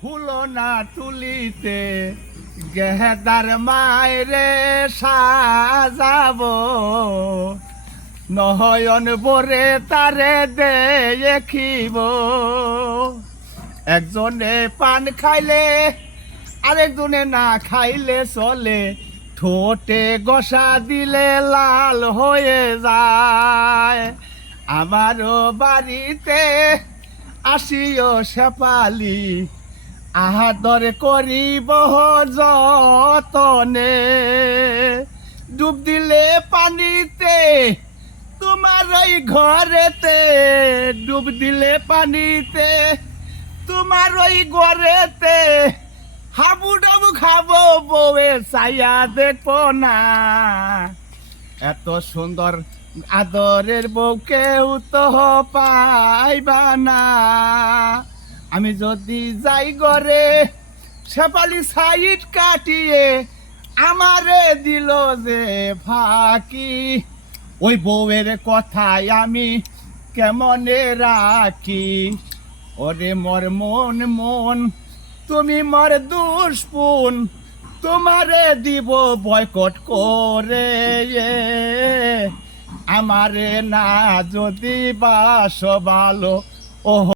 ফুলো না তুলিতে গেদার মায়রে সাজাবো নহয়ন বরে তারে দেখিব একজনে পান খাইলে আরেকজনে না খাইলে চলে ঠোঁটে গসা দিলে লাল হয়ে যায় আমারও বাড়িতে আসিও শেফালি আদর করিব যতনে ডুব দিলে পানিতে তোমার ওই ঘরেতে ডুব দিলে পানিতে তোমার ওই ঘরেতে হাবু ডাবু খাবো বউয়ে চাইয়া দেখবো না এত সুন্দর আদরের বউ কেউ তো পাইবা না আমি যদি যাই ঘরে শেফালি সাইড কাটিয়ে আমারে দিল যে ফাঁকি ওই বউয়ের কথায় আমি কেমনে রাখি ওরে মর মন মন তুমি মর দুষ্পুন তোমারে দিব বয়কট করে আমারে না যদি বাস ভালো ও